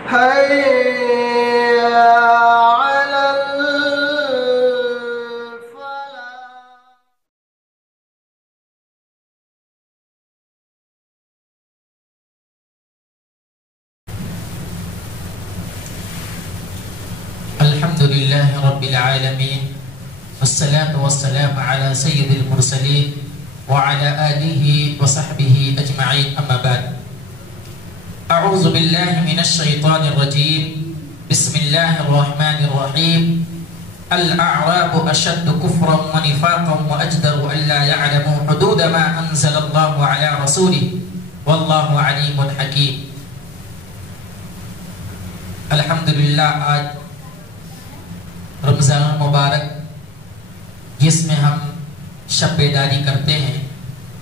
حي على الفلاح. الحمد لله رب العالمين والصلاة والسلام على سيد المرسلين وعلى آله وصحبه أجمعين، أما بعد. أعوذ بالله من الشيطان الرجيم. بسم الله الرحمن الرحيم. الأعراب أشد كفرا ونفاقا وأجدر أن لا يعلموا حدود ما أنزل الله على رسوله والله عليم حكيم. الحمدللہ آج رمضان مبارک جس میں ہم شب بیداری کرتے ہیں،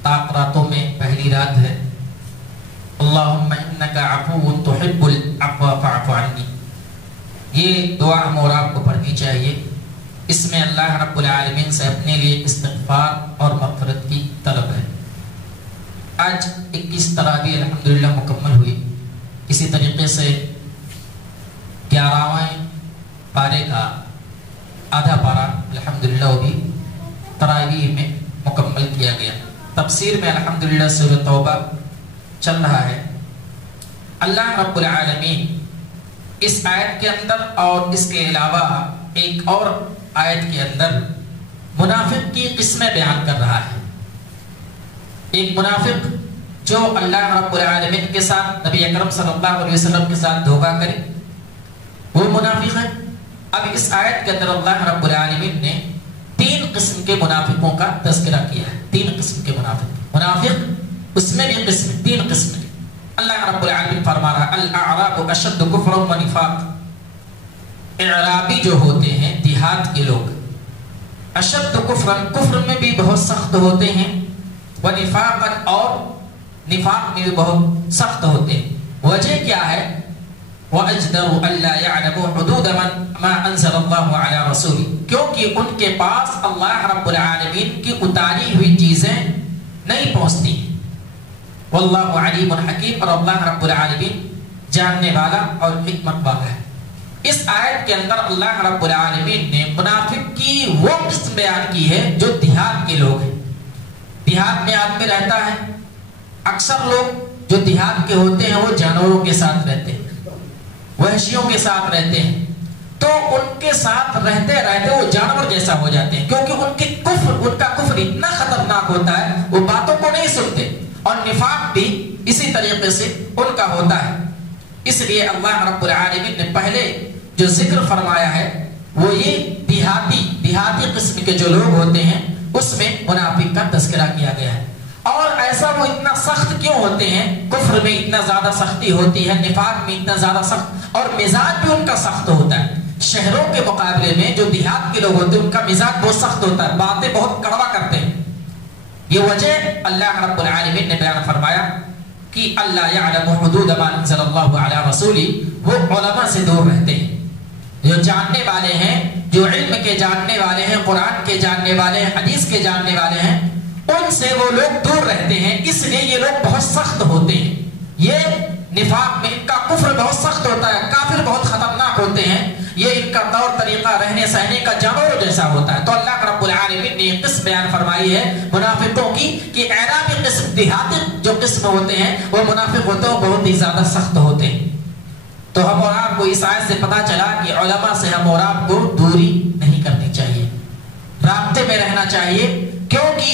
طاق راتوں میں پہلی رات ہے. اللہم انکا عفو تحب العفو فاعف عنی، یہ دعا ہم اور آپ کو پڑھنی چاہیے. اس میں اللہ رب العالمین سے اپنے لیے استغفار اور مغفرت کی طلب ہے. آج 21 تراویح الحمدللہ مکمل ہوئی. اسی طریقے سے 11ویں پارے کا آدھا پارہ الحمدللہ وہ بھی تراویح میں مکمل کیا گیا. تفسیر میں الحمدللہ سورۃ توبہ چل رہا ہے. اللہ رب العالمین اس آیت کے اندر اور اس کے علاوہ ایک اور آیت کے اندر منافق کی قسمیں بیان کر رہا ہے. ایک منافق جو اللہ رب العالمین کے ساتھ، نبی اکرم صلی اللہ علیہ وسلم کے ساتھ دھوکہ کرے، وہ منافق ہے. اب اس آیت کے اندر اللہ رب العالمین نے 3 قسم کے منافقوں کا تذکرہ کیا ہے. 3 قسم کے منافق اس میں بھی 3 قسم کے. اللہ رب العالمین فرما رہا الاعراب اشد کفرا و نفاق. اعرابی جو ہوتے ہیں، دیہات کے لوگ، اشد کفرا، کفر میں بھی بہت سخت ہوتے ہیں، و نفاقا، اور نفاق میں بھی بہت سخت ہوتے ہیں. وجہ کیا ہے؟ وَأَجْدَرُ أَلَّا يَعْلَمُوا حُدُودَ مَا أَنزَلَ اللَّهُ عَلَى رَسُولِهِ، کیونکہ ان کے پاس اللہ رب العالمین کی اتاری ہوئی چیزیں نہیں پہنچتی. واللہ علیم حکیم، اور اللہ رب العالمین جاننے والا اور حکمت والا ہے. اس آیت کے اندر اللہ رب العالمین نے منافق کی وہ قسم بیان کی ہے جو دیہات کے لوگ ہیں. دیہات میں آدمی رہتا ہے، اکثر لوگ جو دیہات کے ہوتے ہیں وہ جانوروں کے ساتھ رہتے ہیں، وحشیوں کے ساتھ رہتے ہیں. تو ان کے ساتھ رہتے رہتے وہ جانور جیسا ہو جاتے ہیں، کیونکہ ان کا کفر اتنا خطرناک ہوتا ہے، وہ باتوں کو نہیں سنتے، اور نفاق بھی اسی طریقے سے ان کا ہوتا ہے. اس لیے اللہ رب العالمین نے پہلے جو ذکر فرمایا ہے وہ یہ دیہاتی قسم کے جو لوگ ہوتے ہیں اس میں منافق کا تذکرہ کیا گیا ہے. اور ایسا وہ اتنا سخت کیوں ہوتے ہیں؟ کفر میں اتنا زیادہ سختی ہوتی ہے، نفاق میں اتنا زیادہ سخت، اور مزاج بھی ان کا سخت ہوتا ہے. شہروں کے مقابلے میں جو دیہات کے لوگ ہوتے ہیں ان کا مزاج بہت سخت ہوتا ہے، باتیں بہت کڑوا کرتے ہیں. یہ وجہ اللہ رب العالمین نے بیان فرمایا کہ اللہ یعلم حدود ما انزل اللہ علی رسولہ، وہ علماء سے دور رہتے ہیں. جو جاننے والے ہیں، جو علم کے جاننے والے ہیں، قرآن کے جاننے والے ہیں، حدیث کے جاننے والے ہیں، ان سے وہ لوگ دور رہتے ہیں. اس لیے یہ لوگ بہت سخت ہوتے ہیں. یہ نفاق میں ان کا کفر بہت سخت ہوتا ہے، کافر بہت خطرناک ہوتے ہیں. یہ ان کا طور طریقہ رہنے سہنے کا جانوروں جیسا ہوتا ہے. تو اللہ رب العالمین نے یہ قسم بیان فرمائی ہے منافقوں کی کہ اعرابی قسم، دیہاتی جو قسم ہوتے ہیں وہ منافق ہوتے ہیں، بہت ہی زیادہ سخت ہوتے ہیں. تو ہم اور آپ کو اس آیت سے پتا چلا کہ علماء سے ہم اور آپ کو دوری نہیں کرنی چاہیے، رابطے میں رہنا چاہیے. کیونکہ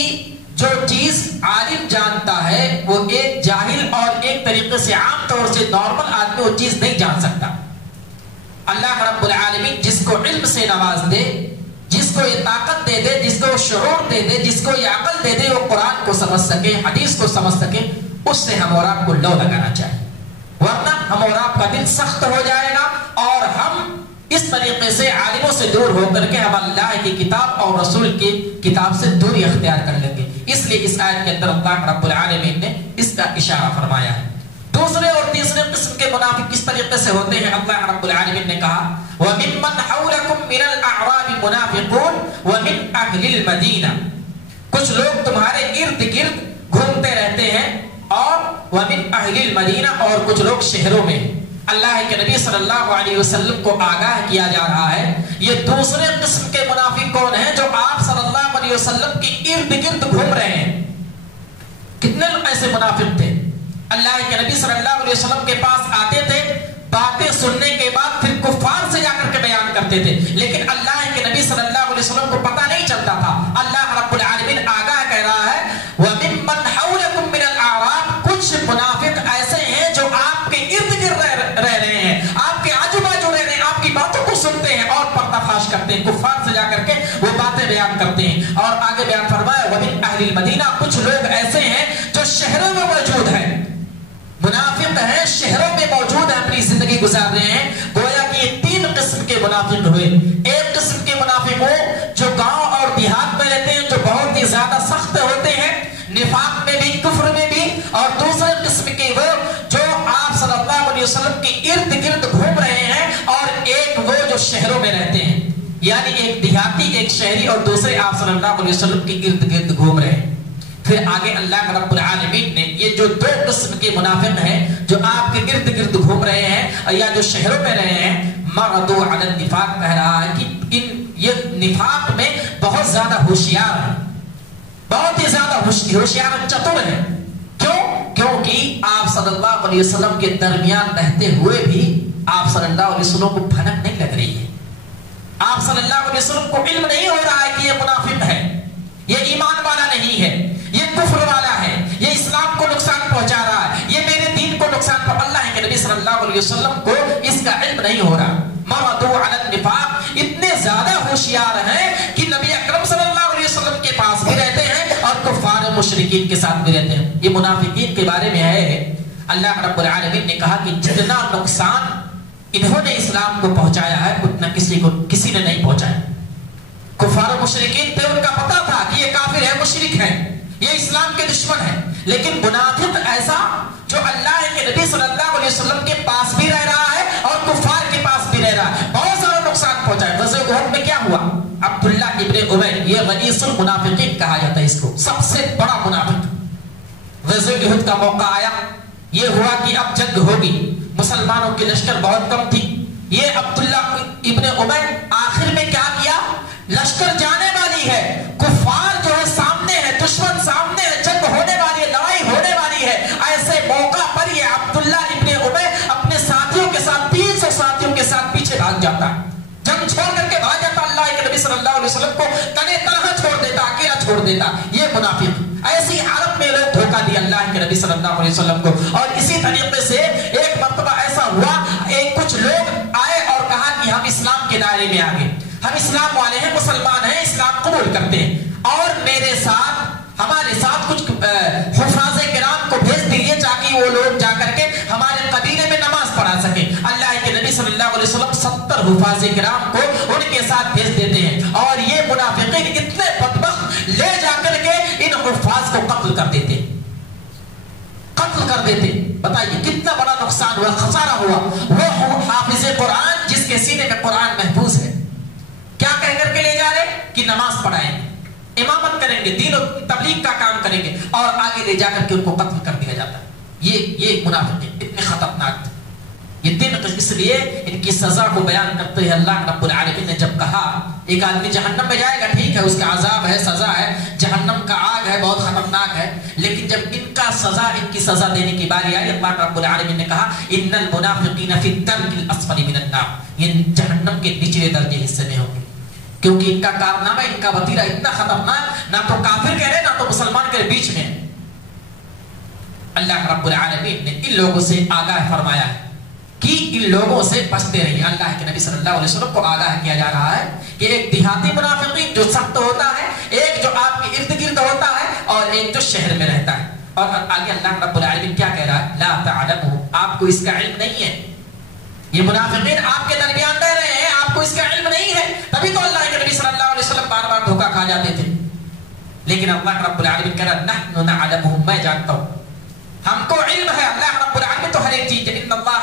جو چیز عالم جانتا ہے وہ ایک جاہل اور ایک طریقے سے عام طور سے نارمل آدمی وہ چیز نہیں جان سکتا. اللہ رب العالمین جس کو علم سے نواز دے، جس کو یہ طاقت دے دے، جس کو شعور دے دے، جس کو یہ عقل دے دے، وہ قرآن کو سمجھ سکے، حدیث کو سمجھ سکے، اس سے ہم اور آپ کو لو لگانا چاہیے. ورنہ ہم اور آپ کا دل سخت ہو جائے گا اور ہم اس طریقے سے عالموں سے دور ہو کر کے ہم اللہ کی کتاب اور رسول کی کتاب سے دوری اختیار کر لیں گے. اس لیے اس آیت کے اندر اللہ رب العالمین نے اس کا اشارہ فرمایا ہے. دوسرے اور تیسرے قسم کے منافق کس طریقے سے ہوتے ہیں؟ اللہ رب العالمین نے کہا وَمِمَّنْ حَوْلَكُمْ مِنَ الْأَعْرَابِ مُنَافِقُونَ وَمِنْ أَهْلِ الْمَدِينَةِ، کچھ لوگ تمہارے ارد گرد گھومتے رہتے ہیں، اور وَمِنْ أَهْلِ الْمَدِينَةِ، اور کچھ لوگ شہروں میں. اللہ کے نبی صلی اللہ علیہ وسلم کو آگاہ کیا جا رہا ہے یہ دوسرے قسم کے منافق کون ہیں جو آپ صلی اللہ علیہ وسلم کے ارد گرد گھوم رہے ہیں. کتنے لوگ ایسے منافق تھے اللہ کے نبی صلی اللہ علیہ وسلم کے پاس آتے تھے, باتیں سننے کے بعد پھر کفار سے جا کر کے بیان کرتے تھے, لیکن اللہ کے نبی صلی اللہ علیہ وسلم کو پتہ نہیں چلتا تھا. اللہ رب العالمین آگاہ کہہ رہا ہے وَمِمَّنْ حَوْلَكُمْ مِنَ الْأَعْرَابِ, کچھ منافق ایسے ہیں جو آپ کے ارد گرد رہ رہے ہیں, آپ کے آجو باجو رہ رہے ہیں, آپ کی باتوں کو سنتے ہیں اور پردہ کرتے ہیں, کفار سے جا کر کے وہ باتیں بیان کرتے ہیں. اور آگے بیان فرمایا وَمِنْ أَهْلِ الْمَدِينَةِ, کچھ لوگ ایسے ہیں جو شہروں میں موجود ہیں, منافق ہیں شہروں میں موجود ہیں, اپنی زندگی گزار رہے ہیں. گویا کہ یہ تین قسم کے منافق ہوئے. ایک قسم کے منافق وہ جو گاؤں اور دیہات میں رہتے ہیں, جو بہت ہی زیادہ سخت ہوتے ہیں نفاق میں بھی کفر میں بھی, اور دوسرے قسم کے وہ جو آپ صلی اللہ علیہ وسلم کے ارد گرد گھوم رہے ہیں, اور ایک وہ جو شہروں میں رہتے ہیں, یعنی ایک دیہاتی ایک شہری اور دوسرے آپ صلی اللہ علیہ وسلم کے ارد گرد گھوم رہے ہیں. پھر آگے اللہ رب العالمین نے یہ جو دو قسم کے منافق ہیں جو آپ کے ارد گرد گھوم رہے ہیں یا جو شہروں میں رہے ہیں, مردوا علی النفاق, کہہ رہا ہے کہ یہ نفاق میں بہت زیادہ ہوشیار ہیں, بہت ہی زیادہ ہوشیار چتر ہیں. کیونکہ آپ صلی اللہ علیہ وسلم کے درمیان رہتے ہوئے بھی آپ صلی اللہ علیہ وسلم کو بھنک نہیں لگ رہی ہے. آپ صلی اللہ علیہ وسلم کو علم نہیں ہو رہا ہے کہ یہ منافق ہے, یہ ایمان والا نہیں ہے, یہ کفر والا ہے, یہ اسلام کو نقصان پہنچا رہا ہے, یہ میرے دین کو نقصان پہنچا. اللہ کے نبی صلی اللہ علیہ وسلم کو اس کا علم نہیں ہو رہا. مردوا علی النفاق, اتنے زیادہ ہوشیار ہیں کہ نبی اکرم صلی اللہ علیہ وسلم کے پاس بھی رہتے ہیں اور کفار مشرکین کے ساتھ بھی رہتے ہیں. یہ منافقین کے بارے میں ہے اللہ رب العالمین نے کہا کہ جتنا نقصان انہوں نے اسلام کو پہنچایا ہے اتنا کسی نے نہیں پہنچایا. کفار مشرکین تھے, ان کا پتا تھا کہ یہ کافر ہے, مشرک ہے, یہ اسلام کے دشمن ہے, لیکن منافق ایسا جو اللہ کے نبی صلی اللہ علیہ وسلم کے پاس بھی رہ رہا ہے اور کفار کے پاس بھی رہ رہا ہے, بہت سارا نقصان پہنچا ہے. غزوہ احد میں کیا ہوا؟ عبداللہ ابن ابی, یہ رئیس المنافقین کہا جاتا ہے اس کو, سب سے بڑا منافق. غزوہ احد کا موقع آیا, یہ ہوا کہ اب جنگ ہوگی, مسلمانوں کی لشکر بہت کم تھی. یہ عبداللہ ابن ابی آخر میں کیا کیا, لشکر جانے والی ہے, کفار جو ہے سامنے ہے, دشمن سامنے ہے, جنگ ہونے والی ہے, لڑائی ہونے والی ہے, ایسے موقع پر یہ عبداللہ ابن ابی اپنے ساتھیوں کے ساتھ 300 ساتھیوں کے ساتھ پیچھے بھاگ جاتا ہے, جنگ چھوڑ کر کے بھاگ جاتا, اللہ کے نبی صلی اللہ علیہ وسلم کو تنے تنہا چھوڑ دیتا, اکیلا چھوڑ دیتا. یہ منافق. ایسی حالت میں لوگ دھوکہ دیا اللہ کے نبی صلی اللہ علیہ وسلم کو. اور اسی طریقے سے ایک مرتبہ ایسا ہوا, کچھ لوگ آئے اور کہا کہ ہم اسلام کے دائرے میں آ گئے, ہم اسلام والے ہیں, مسلمان ہیں, اسلام قبول کرتے ہیں, اور میرے ساتھ ہمارے ساتھ کچھ حفاظ کرام کو بھیج دیجیے تاکہ وہ لوگ جا کر کے ہمارے قبیلے میں نماز پڑھا سکیں. اللہ کے نبی صلی اللہ علیہ وسلم 70 حفاظ کرام کو ان کے ساتھ بھیج دیتے ہیں, اور یہ منافقین اتنے بدبخت لے جا کر کے ان حفاظ کو قتل کر دیتے. بتائیے کتنا بڑا نقصان ہوا, خسارہ ہوا. وہ حافظ قرآن جس کے سینے میں قرآن محفوظ ہے, کیا کہہ کر کے لے جا رہے کہ نماز پڑھائیں, امامت کریں گے, دین و تبلیغ کا کام کریں گے, اور آگے لے جا کر کے ان کو قتل کر دیا جاتا ہے. یہ منافق اتنے خطرناک تھے. یہ دن اس لیے ان کی سزا کو بیان کرتے ہیں اللہ رب العالمین نے جب کہا ایک آدمی جہنم میں جائے گا, ٹھیک ہے, اس کا عذاب ہے, سزا ہے, جہنم کا آگ ہے, بہت خطرناک ہے, لیکن جب ان کا سزا, ان کی سزا دینے کی باری آئی, اللہ رب العالمین نے کہا ان المنافقین فی الدرک الاسفل من النار, یہ جہنم کے نچلے درجے حصے میں ہوں گے, کیونکہ ان کا کارنامہ, ان کا وتیرہ اتنا خطرناک, نہ تو کافر کہہ رہے نہ تو مسلمان کے بیچ میں. اللہ رب العالمین نے ان لوگوں سے آگاہ فرمایا ہے کہ ان لوگوں سے بچتے رہیے. اللہ کے نبی صلی اللہ علیہ وسلم کو آگاہ کیا جا رہا ہے کہ ایک دیہاتی منافقین جو سخت ہوتا ہے, ایک جو آپ کے ارد گرد ہوتا ہے, اور ایک جو شہر میں رہتا ہے. اور آگے اللہ رب العالمین کیا کہہ رہا ہے, لا تعلموا, آپ کو اس کا علم نہیں ہے. یہ منافقین آپ کے درمیان رہ رہے ہیں, آپ کو اس کا علم نہیں ہے, تبھی تو اللہ کے نبی صلی اللہ علیہ وسلم بار بار دھوکہ کھا جاتے تھے. لیکن اللہ رب العالمین کہہ رہا نحن نعلمهم, میں جانتا ہوں, ہم کو علم ہے. اللہ رب العالمین تو ہر ایک چیز, ان اللہ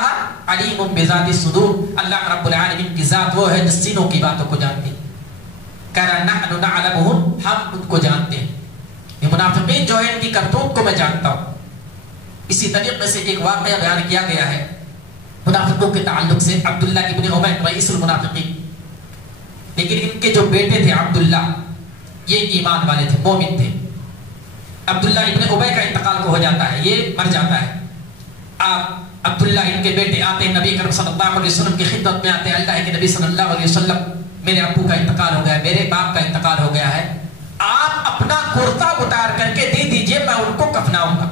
علیم بذات الصدور, اللہ رب العالمین کی ذات وہ ہے جو سینوں کی باتوں کو جانتی. کہہ رہا نحن نعلمهم, ہم ان کو جانتے ہیں. یہ منافقین جو ہے ان کی کرتوت کو میں جانتا ہوں. اسی طریقے سے ایک واقعہ بیان کیا گیا ہے منافقوں کے تعلق سے عبداللہ ابن ابی رئیس المنافقین، لیکن ان کے جو بیٹے تھے عبداللہ یہ ایمان والے تھے، مومن تھے. عبداللہ ابن ابی کا انتقال ہو جاتا ہے، یہ مر جاتا ہے. آپ عبداللہ ان کے بیٹے آتے ہیں نبی کریم صلی اللہ علیہ وسلم کی خدمت میں، آتے ہیں اللہ کے نبی صلی اللہ علیہ وسلم میرے ابو کا انتقال ہو گیا ہے، میرے باپ کا انتقال ہو گیا ہے، آپ اپنا کرتا اتار کر کے دے دیجئے، میں ان کو کفناؤں گا،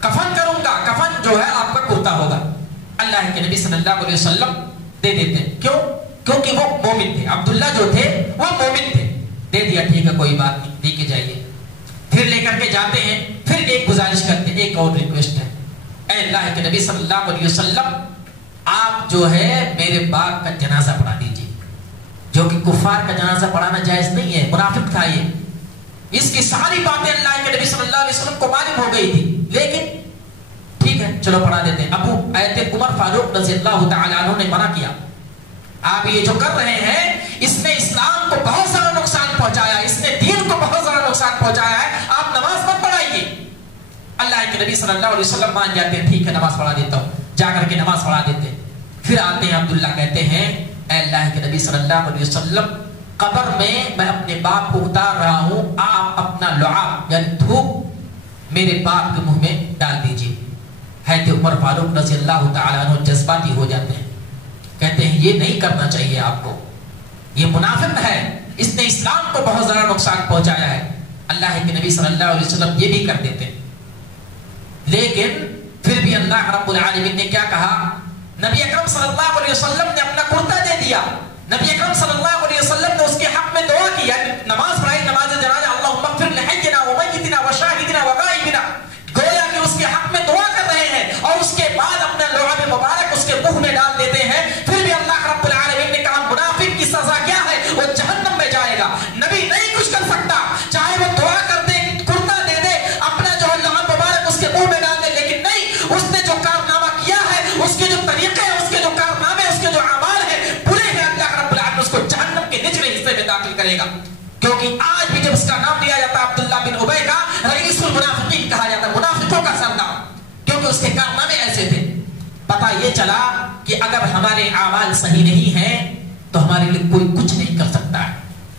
کفن کروں گا، کفن جو ہے آپ کا کرتا ہوگا. اللہ کے نبی صلی اللہ علیہ وسلم دے دیتے ہیں. کیوں؟ کیونکہ وہ مومن تھے، عبداللہ جو تھے وہ مومن تھے. دے دیا، ٹھیک ہے کوئی بات نہیں، دے کے جائیے. پھر لے کر کے جاتے ہیں، پھر ایک گزارش کرتے ہیں، ایک اور ریکویسٹ ہے، اے اللہ کے نبی صلی اللہ علیہ وسلم آپ جو ہے میرے باپ کا جنازہ پڑھا دیجیے. جو کہ کفار کا جنازہ پڑھانا جائز نہیں ہے، منافق تھا یہ. اس کی ساری باتیں اللہ کے نبی صلی اللہ علیہ وسلم کو معلوم ہو گئی تھی، لیکن ٹھیک ہے چلو پڑھا دیتے ہیں. ابو ایت عمر فاروق رضی اللہ تعالی عنہ نے منع کیا، آپ یہ جو کر رہے ہیں اس نے اسلام کو بہت سارا نقصان پہنچایا، اس نے دین کو بہت سارا نقصان پہنچایا ہے، آپ نماز مت پڑھائیے. اللہ کے نبی صلی اللہ علیہ وسلم مان جاتے ہیں، ٹھیک ہے نماز پڑھا دیتا ہوں. جا کر کے نماز پڑھا دیتے ہیں. پھر آتے ہیں عبداللہ، کہتے ہیں اے اللہ کے نبی صلی اللہ علیہ وسلم قبر میں اپنے باپ کو اتار رہا ہوں، آپ اپنا لعاب یعنی تھوک میرے باپ کے منہ میں ڈال دیجیے. حضرت عمر فاروق رضی اللہ تعالیٰ عنہ جذباتی ہو جاتے ہیں، کہتے ہیں یہ نہیں کرنا چاہیے آپ کو، یہ منافق ہے، اس نے اسلام کو بہت زیادہ نقصان پہنچایا ہے. اللہ کے نبی صلی اللہ علیہ وسلم یہ بھی کر دیتے. لیکن پھر بھی اللہ رب العالمین نے کیا کہا؟ نبی اکرم صلی اللہ علیہ وسلم نے اپنا کرتا دے دیا. نبی اکرم صلی اللہ علیہ وسلم نے اس کے حق میں دعا کی، نماز پڑھائی، نماز جنازہ، اللہم اغفر لحینا ومیتنا وشاہدنا وغائبنا، گویا کہ اس کے حق میں دعا کر رہے ہیں، اور اس کے بعد اپنا لعاب مبارک اس کے منہ میں ڈال دیتے ہیں. پھر بھی اللہ رب العالمین نے کہا منافق کی سزا کیا ہے؟ وہ جہنم میں جائے گا. نبی نہیں کچھ کر سکتا، چاہے وہ دعا کر دے، کرتا دے دے، اپنا جو لعاب مبارک اس کے منہ میں ڈال دے، لیکن نہیں، اس نے جو کارنامہ کیا ہے، اس کے جو طریقے ہیں، اس کے جو کارنامے، اس کے جو اعمال ہیں برے ہیں، اللہ رب العالمین اس کو جہنم کے نچلے حصے میں داخل کرے گا. کیونکہ آج بھی جب اس کا نام لیا جاتا ہے عبداللہ بن ابی کا رئیس المنافقین کہا جاتا ہے، منافقوں کا سردار، کیونکہ اس کے کارنامے ایسے تھے. پتہ یہ چلا کہ اگر ہمارے اعمال صحیح نہیں ہیں تو ہمارے لیے کوئی کچھ نہیں کر سکتا ہے.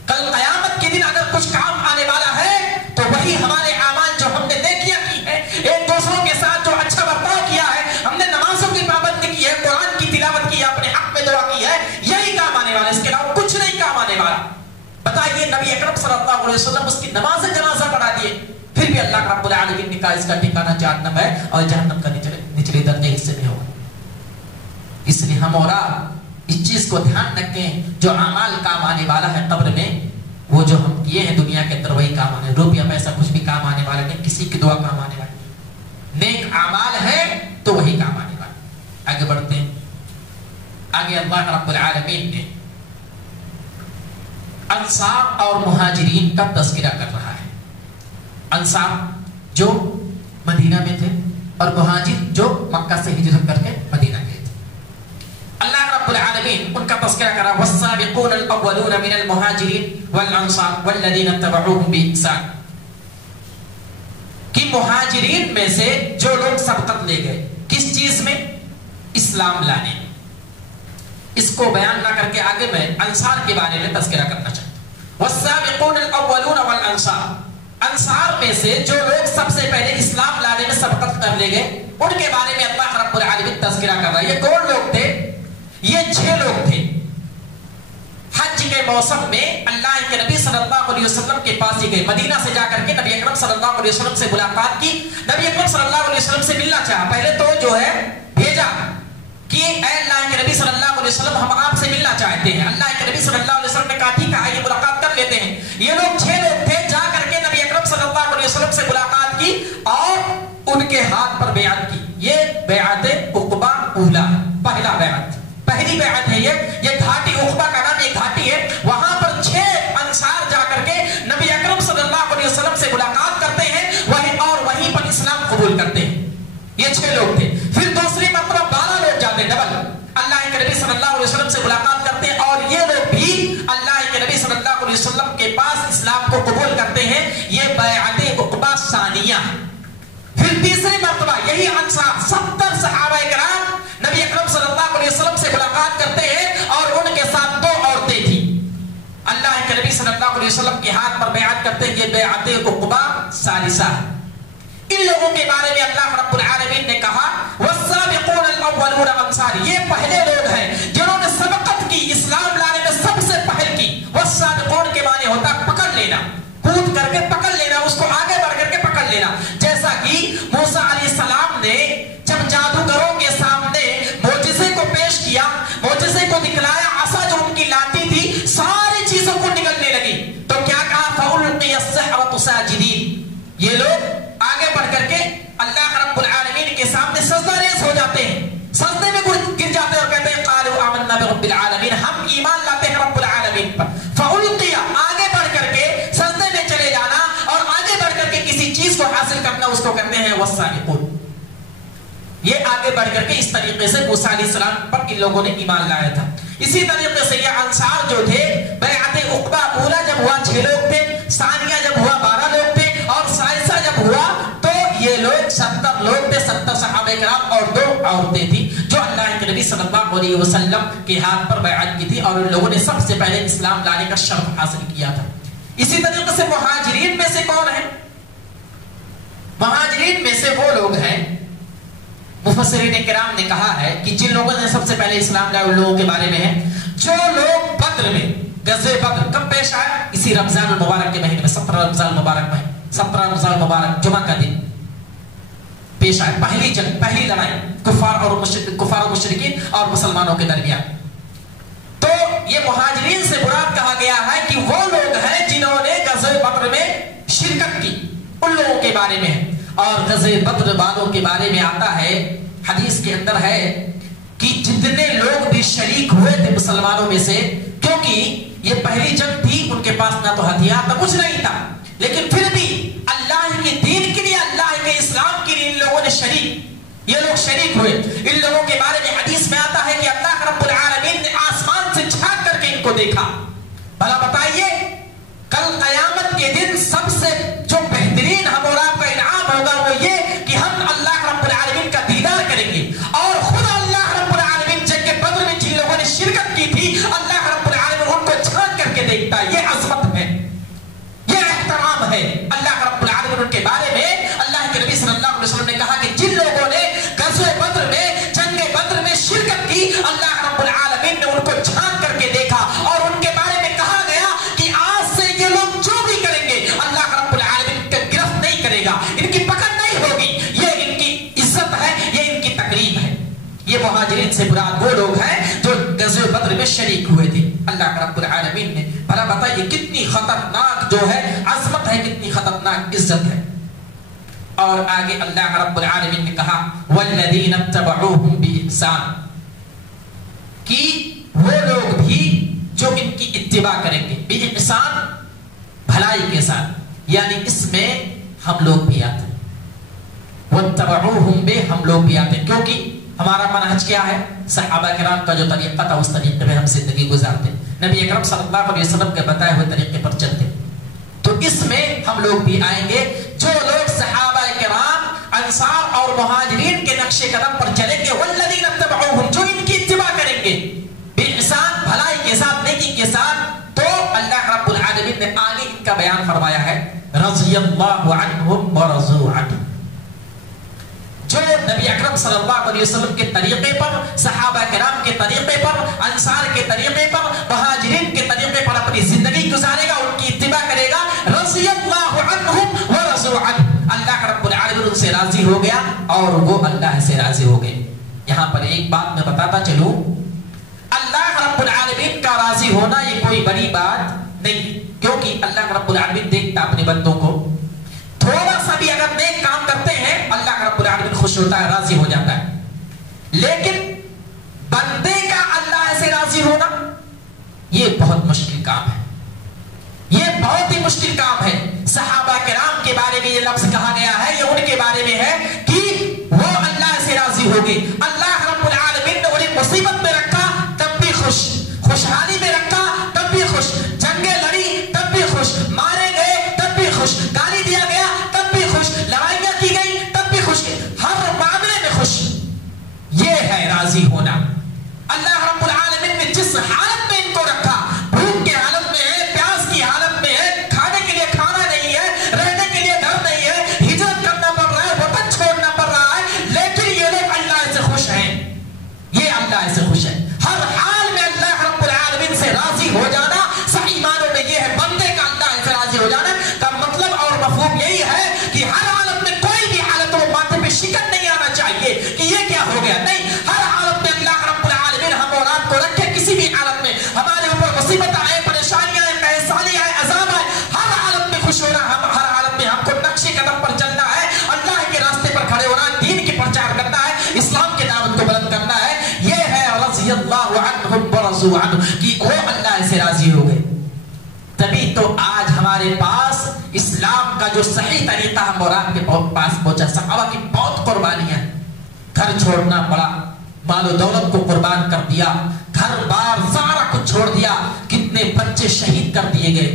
کل قیامت کے دن اگر کچھ کام آنے والا ہے تو وہی ہمارے اعمال جو ہم نے نیکیاں کی ہیں، ایک دوسروں کے ساتھ جو اچھا برتاؤ کیا ہے، ہم نے نمازوں کی پابندی کی ہے، قرآن کی تلاوت کی ہے، اپنے حق میں دعا کی ہے، یہی کام آنے والا ہے، اس کے علاوہ کچھ نہیں کام آنے والا. بتائیے نبی اکرم صلی اللہ علیہ وسلم اس کی نماز جنازہ پڑھا دیے، پھر بھی اللہ رب العالمین نے کہا اس کا ٹھکانہ جہنم ہے اور جہنم کا نچلے درجے حصے میں ہوگا. اس لیے ہم اور آپ اس چیز کو دھیان رکھیں، جو اعمال کام آنے والا ہے قبر میں، وہ جو ہم کیے ہیں دنیا کے اندر وہی کام آنے، روپیہ پیسہ کچھ بھی کام آنے والا نہیں، کسی کی دعا کام آنے والی. نیک اعمال ہے تو وہی کام آنے والا. آگے بڑھتے ہیں. آگے اللہ رب العالمین نے انصار اور مہاجرین کا تذکرہ کر رہا ہے. انصار جو مدینہ میں تھے اور مہاجر جو مکہ سے ہجرت کر کے مدینہ گئے تھے. اللہ رب العالمین ان کا تذکرہ کر رہا ہے، والسابقون الاولون من المہاجرین والانصار والذین اتبعوهم بإحسان، کہ مہاجرین میں سے جو لوگ سبقت لے گئے کس چیز میں؟ اسلام لانے میں. اس کو بیان نہ کر کے آگے میں انصار کے بارے میں تذکرہ کرنا چاہتا ہوں. والسابقون الاولون والانصار، انصار میں سے جو لوگ سب سے پہلے اسلام لانے میں سبقت کر لے گئے ان کے بارے میں اللہ رب العالمین تذکرہ کر رہا ہے. یہ کون لوگ تھے؟ یہ 6 لوگ تھے. حج کے موسم میں اللہ کے نبی صلی اللہ علیہ وسلم کے پاس ہی گئے، مدینہ سے جا کر کے نبی اکرم صلی اللہ علیہ وسلم سے ملاقات کی، نبی اکرم صلی اللہ علیہ وسلم سے ملنا چاہا. پہلے تو جو ہے بھیجا کہ اے اللہ کے نبی صلی اللہ علیہ وسلم ہم آپ سے ملنا چاہتے ہیں. اللہ کے نبی صلی اللہ علیہ وسلم نے کہا ٹھیک ہے آئیے ملاقات کر لیتے ہیں. یہ لوگ 6 لوگ تھے. جا کر کے نبی اکرم صلی اللہ علیہ وسلم سے ملاقات کی اور ان کے ہاتھ پر بیعت کی. یہ بیعت عقبہ اولا، پہلا بیعت، پہلی بیعت ہے. یہ گھاٹی عقبہ کا نام ایک گھاٹی ہے، وہاں پر 6 انصار جا کر کے نبی اکرم صلی اللہ علیہ وسلم سے ملاقات کرتے ہیں اور وہیں پر اسلام قبول کرتے ہیں. یہ 6 لوگ تھے. پھر دوسری مرتبہ 12 لوگ جاتے ہیں، ڈبل. اللہ کے نبی صلی اللہ علیہ وسلم سے ملاقات کرتے ہیں اور یہ لوگ بھی اللہ کے نبی صلی اللہ علیہ وسلم کے پاس اسلام کو قبول کرتے ہیں. یہ بیعت عقبہ ثانیہ. پھر تیسری مرتبہ یہی انصار 70 صحابہ کرام صلی اللہ علیہ وسلم کے ہاتھ پر بیعت کرتے ہیں، یہ بیعت عقبہ ثالثہ ہے۔ ان لوگوں کے بارے میں اللہ رب العالمین نے کہا والسابقون الاولون انصار، یہ پہلے لوگ ہیں جنہوں نے سبقت کی، اسلام لانے میں سب سے پہل کی۔ والسابقون کے معنی ہوتا پکڑ لینا، کود کر کے پکڑ لینا، اس کو آگے بڑھ کر کے پکڑ لینا۔ جیسا کہ موسیٰ علیہ السلام نے جب جادوگروں کے سامنے معجزے کو پیش کیا، معجزے کو دکھلایا، عصا جو ان کی لاٹھی تھی ساری چیزوں کو نگلنے لگی، تو کیا کہا فَأُلْقِيَ السَّحَرَةُ سَاجِدِينَ، یہ لوگ آگے بڑھ کر کے اللہ رب العالمین کے سامنے سجدہ ریز ہو جاتے ہیں، سجدے میں گر جاتے ہیں اور کہتے ہیں قالوا آمنا برب العالمین، ہم ایمان لاتے ہیں رب العالمین پر۔ فَأُلْقِيَ، آگے بڑھ کر کے سجدے میں چلے جانا اور آگے بڑھ کر کے کسی چیز کو حاصل کرنا، اس کو کہتے ہیں والسابقون۔ یہ آگے بڑھ کر کے اس طریقے سے موسیٰ علیہ السلام پر ان لوگوں نے ایمان لایا تھا۔ اسی طریقے سے یہ انصار جو تھے، بیعت عقبہ اولا جب ہوا 6 لوگ تھے، ثانیہ جب ہوا 12 لوگ تھے، اور ثالثہ جب ہوا تو یہ لوگ 70 لوگ تھے، 70 صحابہ کرام اور 2 عورتیں تھیں جو اللہ کے نبی صلی اللہ علیہ وسلم کے ہاتھ پر بیعت کی تھی، اور ان لوگوں نے سب سے پہلے اسلام لانے کا شرف حاصل کیا تھا۔ اسی طریقے سے مہاجرین میں سے کون ہے؟ مہاجرین میں سے وہ لوگ ہیں، مفسرین کرام نے کہا ہے کہ جن لوگوں نے سب سے پہلے اسلام لایا ان لوگوں کے بارے میں ہے جو لوگ بدر میں، غزوہ بدر کب پیش آیا؟ اسی رمضان المبارک کے مہینے میں، 17 رمضان المبارک میں، 17 رمضان المبارک جمعہ کا دن پیش آیا، پہلی جنگ، پہلی لڑائی کفار اور مشرکین اور مسلمانوں کے درمیان۔ تو یہ مہاجرین سے مراد کہا گیا ہے کہ وہ لوگ ہیں جنہوں نے غزوہ بدر میں شرکت کی، ان لوگوں کے بارے میں ہے۔ اور غزوہ بدر والوں کے بارے میں آتا ہے، حدیث کے اندر ہے کہ جتنے لوگ بھی شریک ہوئے تھے مسلمانوں میں سے، کیونکہ یہ پہلی جنگ تھی، ان کے پاس نہ تو ہتھیار تھا، کچھ نہیں تھا، لیکن پھر بھی اللہ کے دین کے لیے، اللہ کے اسلام کے لیے ان لوگوں نے یہ لوگ شریک ہوئے۔ ان لوگوں کے بارے میں حدیث میں آتا ہے کہ اللہ رب العالمین نے آسمان سے جھانک کر کے ان کو دیکھا۔ بھلا بتائیے کل قیامت کے دن سب سے جو بہترین ہم اور آپ کا انعام ہوگا وہ یہ کہ ہم اللہ رب العالمین کا دیدار کریں گے، اور خود اللہ رب العالمین جنگ بدر میں جن لوگوں نے شرکت کی تھی، اللہ رب العالمین ان کو جھانک کر کے دیکھتا ہے۔ یہ عظمت ہے، یہ احترام ہے اللہ رب العالمین ان کے بارے میں۔ اللہ کے نبی صلی اللہ علیہ وسلم نے کہا کہ جن لوگوں نے غزوہ بدر میں، جنگ بدر میں شرکت کی، اللہ رب العالمین نے ان کو جھانک کر کے دیکھا، اور ان کے بارے میں کہا گیا کہ آج سے یہ لوگ جو بھی کریں گے اللہ رب العالمین ان کو گرفت نہیں کرے گا، ان کی پکڑ نہیں ہوگی، یہ ان کی عزت ہے، یہ ان کی تقریب ہے۔ یہ مہاجرین سے مراد وہ لوگ ہیں جو غزوہ بدر میں شریک ہوئے تھے۔ اللہ رب العالمین نے بھلا بتائیے کتنی خطرناک جو ہے عظمت ہے، کتنی خطرناک عزت ہے۔ اور آگے اللہ رب العالمین نے کہا والذین اتبعوہم بإحسان، کہ وہ لوگ بھی جو ان کی اتباع کریں گے، بإحسان، بھلائی کے ساتھ، یعنی اس میں ہم لوگ بھی آتے ہیں، واتبعوہم بے، ہم لوگ بھی آتے ہیں، کیونکہ ہمارا منہج کیا ہے؟ صحابہ کرام کا جو طریقہ تھا اس طریقے میں ہم زندگی گزارتے، نبی اکرم صلی اللہ علیہ وسلم کے بتائے ہوئے طریقے پر چلتے، تو اس میں ہم لوگ بھی آئیں گے۔ جو لوگ صحابہ کرام، انصار اور مہاجرین کے نقش قدم پر چلیں گے، والذین اتبعوہم، جو ان کی اتباع کریں گے بإحسان، بھلائی کے ساتھ، نیکی کے ساتھ، تو اللہ رب العالمین نے آگے ان کا بیان فرمایا ہے رضی اللہ عنہم ورضوا عنہ، جو نبی اکرم صلی اللہ علیہ وسلم کے طریقے پر، صحابہ کرام کے طریقے پر، انصار کے طریقے پر، مہاجرین کے طریقے پر اپنی زندگی گزارے گا، ان کی اتباع کرے گا، رضی اللہ عنہم ورضوا عنہ، اللہ رب العالمین ان سے راضی ہو گیا اور وہ اللہ سے راضی ہو گئے۔ یہاں پر ایک بات میں بتاتا چلوں، اللہ رب العالمین کا راضی ہونا یہ کوئی بڑی بات نہیں، کیونکہ اللہ رب العالمین دیکھتا اپنے بندوں کو، تھوڑا سا بھی اگر نیک کام کرتے ہیں اللہ رب العالمین خوش ہوتا ہے، راضی ہو جاتا ہے، لیکن بندے کا اللہ سے راضی ہونا یہ بہت مشکل کام ہے، یہ بہت ہی مشکل کام ہے۔ صحابہ کرام کے بارے میں یہ لفظ کہا گیا ہے، یہ ان کے بارے میں ہے کہ وہ اللہ سے راضی ہو گئے، اللہ رب العالمین نے انہیں مصیبت میں رکھا تب بھی خوش، خوشحالی میں رکھا تب بھی خوش، جنگیں لڑی تب بھی خوش، مارے گئے تب بھی خوش، گالی دیا گیا تب بھی خوش، لڑائیاں کی گئی تب بھی خوش، ہر معاملے میں خوش۔ یہ ہے راضی ہونا۔ اللہ رب العالمین نے جس حالت میں ان کو رکھا، بھوک کی حالت میں ہے، پیاس کی حالت علامت کو بلند کرنا ہے، یہ ہے رضی اللہ عنہم ورضوا عنہ، کہ وہ اللہ سے راضی ہو گئے۔ تبھی تو آج ہمارے پاس اسلام کا جو صحیح طریقہ ہم اور آپ کے پاس پہنچا۔ صحابہ کی بہت قربانیاں، گھر چھوڑنا پڑا، مال و دولت کو قربان کر دیا، گھر بار سارا کچھ چھوڑ دیا، کتنے بچے شہید کر دیے گئے،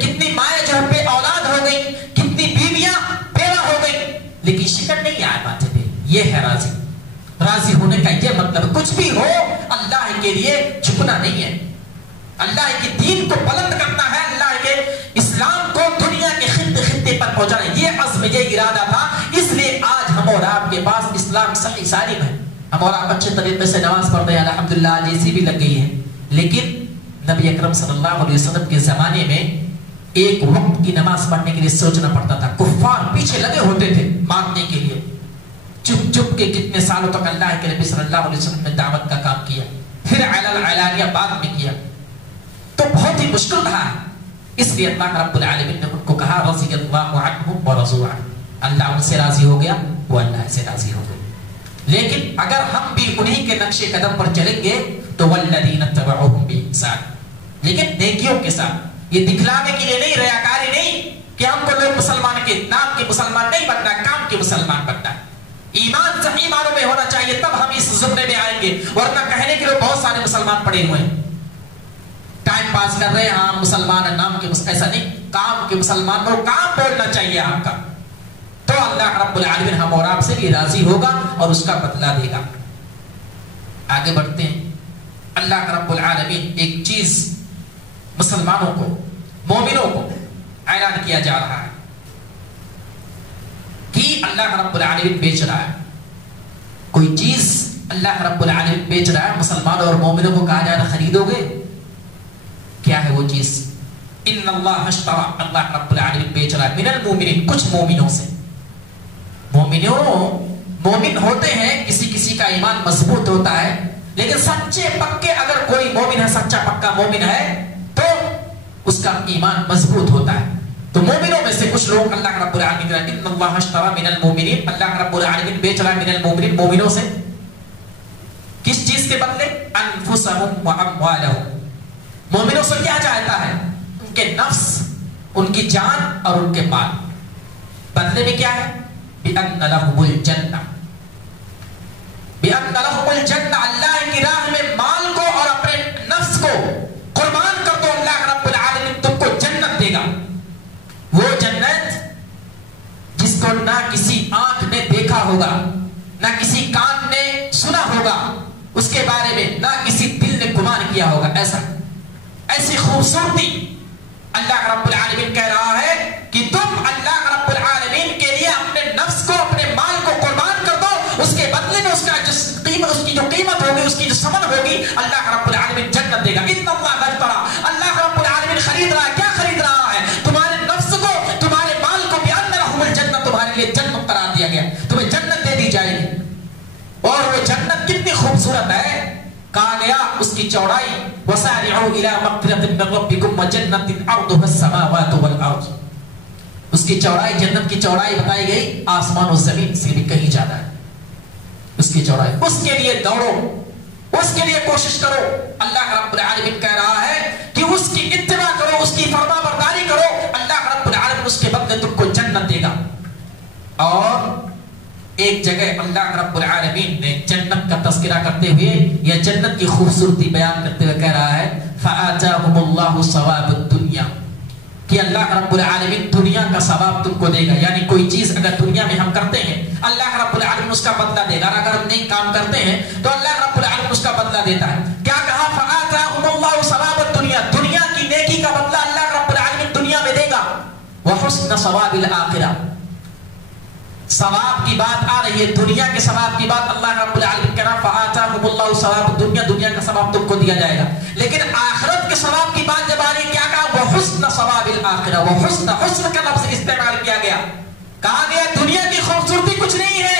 کتنی مائیں جو بے اولاد ہو گئی، کتنی بیویاں بیوہ ہو گئی، لیکن شکر نہیں آئے باتیں پہ۔ یہ ہے راضی ہونے کا یہ مطلب، کچھ بھی ہو اللہ کے لیے جھکنا نہیں ہے، اللہ کے دین کو بلند کرنا ہے، اللہ کے اسلام کو دنیا کے خطے پر پہنچانا ہے۔ یہ عزم، یہ ارادہ تھا، اس لیے آج ہم اور آپ کے پاس اسلام صحیح سالم ہے، ہم اور آپ اچھے طریقے سے نماز پڑھ رہے ہیں، الحمدللہ جیسی بھی لگ گئی ہے۔ لیکن نبی اکرم صلی اللہ علیہ وسلم کے زمانے میں ایک وقت کی نماز پڑھنے کے لیے سوچنا پڑتا تھا، کفار پیچھے لگے ہوتے تھے مانگنے کے لیے، چپ کے کتنے سالوں تک اللہ کے نبی صلی اللہ علیہ وسلم نے دعوت کا کام کیا، پھر علانیہ بعد میں کیا، تو بہت ہی مشکل رہا ہے۔ اس لیے اللہ رب العالمین نے ان کو کہا رضی اللہ عنہم ورضوا عنہ، اللہ ان سے راضی ہو گیا، وہ اللہ سے راضی ہو گئے۔ لیکن اگر ہم بھی انہی کے نقش قدم پر چلیں گے تو والذین اتبعوہم بإحسان، لیکن نیکیوں کے ساتھ، یہ دکھلانے کے لیے نہیں، ریاکاری نہیں کہ ہم کو لوگ مسلمان کے نام کے مسلمان نہیں بننا، کام کے مسلمان بننا ہے۔ ایمان صحیح معنوں میں ہونا چاہیے، تب ہم اس زمرے میں آئیں گے، ورنہ کہنے کے لیے بہت سارے مسلمان پڑے ہوئے ہیں، ٹائم پاس کر رہے ہیں، ہاں مسلمان نام کے ایسا نہیں، کام کے مسلمان کو کام بولنا چاہیے آپ کا، تو اللہ رب العالمین ہم اور آپ سے بھی راضی ہوگا اور اس کا بدلہ دے گا۔ آگے بڑھتے ہیں۔ اللہ رب العالمین ایک چیز مسلمانوں کو، مومنوں کو اعلان کیا جا رہا ہے کہ اللہ رب العالمین بیچ رہا ہے کوئی چیز، اللہ رب العالمین بیچ رہا ہے، مسلمانوں اور مومنوں کو کہا جا رہا ہے خریدو گے؟ کیا ہے وہ چیز؟ ان اللہ اشترى، اللہ رب العالمین بیچ رہا ہے من المؤمنین، کچھ مومنوں سے۔ مومن ہوتے ہیں، کسی کا ایمان مضبوط ہوتا ہے، لیکن سچے پکے اگر کوئی مومن ہے، سچا پکا مومن ہے تو اس کا ایمان مضبوط ہوتا ہے۔ تو مومنوں میں سے کچھ لوگ اللہ رب العالمین کہتے ہیں ان اللہ اشترى من المؤمنین، اللہ رب العالمین بیچ رہا ہے من المؤمنین، مومنوں سے کس چیز کے بدلے؟ انفسهم واموالهم، مومنوں سے کیا چاہتا ہے؟ ان کے نفس، ان کی جان اور ان کے مال، بدلے میں کیا ہے؟ بِأَنَّ لَهُمُ الْجَنَّةِ، بِأَنَّ لَهُمُ الْجَنَّةِ، اللہ کی راہ میں مال کو اور اپنے نفس کو قربان کر دو، اللہ رب العالمین تم کو جنت دے گا۔ وہ جنت جس کو نہ کسی آنکھ نے دیکھا ہوگا، نہ کسی کان نے سنا ہوگا، اس کے بارے میں نہ کسی دل نے گمان کیا ہوگا، ایسی خوبصورتی اللہ رب العالمین کہہ رہا ہے کہ تم اللہ رب العالمین کے لیے اپنے نفس کو، اپنے مال کو قربان کر دو، اس کے بدلے میں اس کی جو قیمت ہوگی، اس کی جو ثمن ہوگی، اللہ رب العالمین جنت دے گا۔ ان اللہ اشترى، اللہ رب العالمین خرید رہا ہے، کیا خرید رہا ہے؟ تمہارے نفس کو، تمہارے مال کو، بِأَنَّ لَهُمُ الْجَنَّةَ، تمہارے لیے جنت قرار دیا گیا، تمہیں جنت دے دی جائے گی۔ اور وہ جنت کتنی خوبصورت ہے، کہا گیا اس کی چوڑائی وَسَارِعُوا إِلَىٰ مَغْفِرَةٍ مِّن رَّبِّكُمْ وَجَنَّةٍ عَرْضُهَا السَّمَاوَاتُ وَالْأَرْضُ، اس کی چوڑائی، جنت کی چوڑائی بتائی گئی آسمان و زمین سے بھی کہیں زیادہ ہے اس کی چوڑائی۔ اس کے لیے دوڑو، اس کے لیے کوشش کرو۔ اللہ رب العالمین کہہ رہا ہے کہ اس کی اتباع کرو، اس کی فرما برداری کرو، اللہ رب العالمین اس کے بدلے تم کو جنت دے گا۔ اور ایک جگہ اللہ رب العالمین نے جنت کا تذکرہ کرتے ہوئے یا جنت کی خوبصورتی بیان کرتے ہوئے کہہ رہا ہے فَآتَاهُمُ اللَّهُ ثَوَابَ الدُّنْيَا، کہ اللہ رب العالمین دنیا کا ثواب تم کو دے گا، یعنی کوئی چیز اگر دنیا میں ہم کرتے ہیں اللہ رب العالمین اس کا بدلہ دے گا، اگر ہم نیک کام کرتے ہیں تو اللہ رب العالمین اس کا بدلہ دیتا ہے۔ کیا کہا؟ فَآتَاهُمُ اللَّهُ ثَوَابَ الدُّنْيَا، دنیا کی نیکی کا بدلہ اللہ رب العالمین دنیا میں دے گا۔ وَحُسْنَ ثَوَابِ الْآخِرَةِ، ثواب کی بات آ رہی ہے، دنیا کے ثواب کی بات اللہ رب العالمین کہہ رہا فَآتَاهُمُ اللَّهُ ثَوَابَ الدُّنْيَا، دنیا کا ثواب تم کو دیا جائے گا۔ لیکن آخرت کے ثواب کی بات جب آ رہی ہے کیا کہا؟ وَحُسْنَ ثَوَابِ الْآخِرَةِ، وہ حسن کا لفظ استعمال کیا گیا، کہا گیا دنیا کی خوبصورتی کچھ نہیں ہے،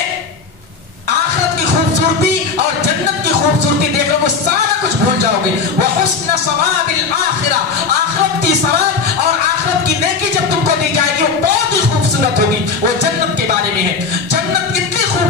آخرت کی خوبصورتی اور جنت کی خوبصورتی دیکھ لو، سارا کچھ بھول جاؤ گے۔ وَحُسْنَ ثَوَابِ الْآخِرَةِ، آخرت کی ثواب اور آخرت کی نیکی جب تم کو دی جائے گی وہ بہت ہی خوبصورت ہوگی، وہ جنت کے بارے میں ہے۔ جنت اتنی خوبصورت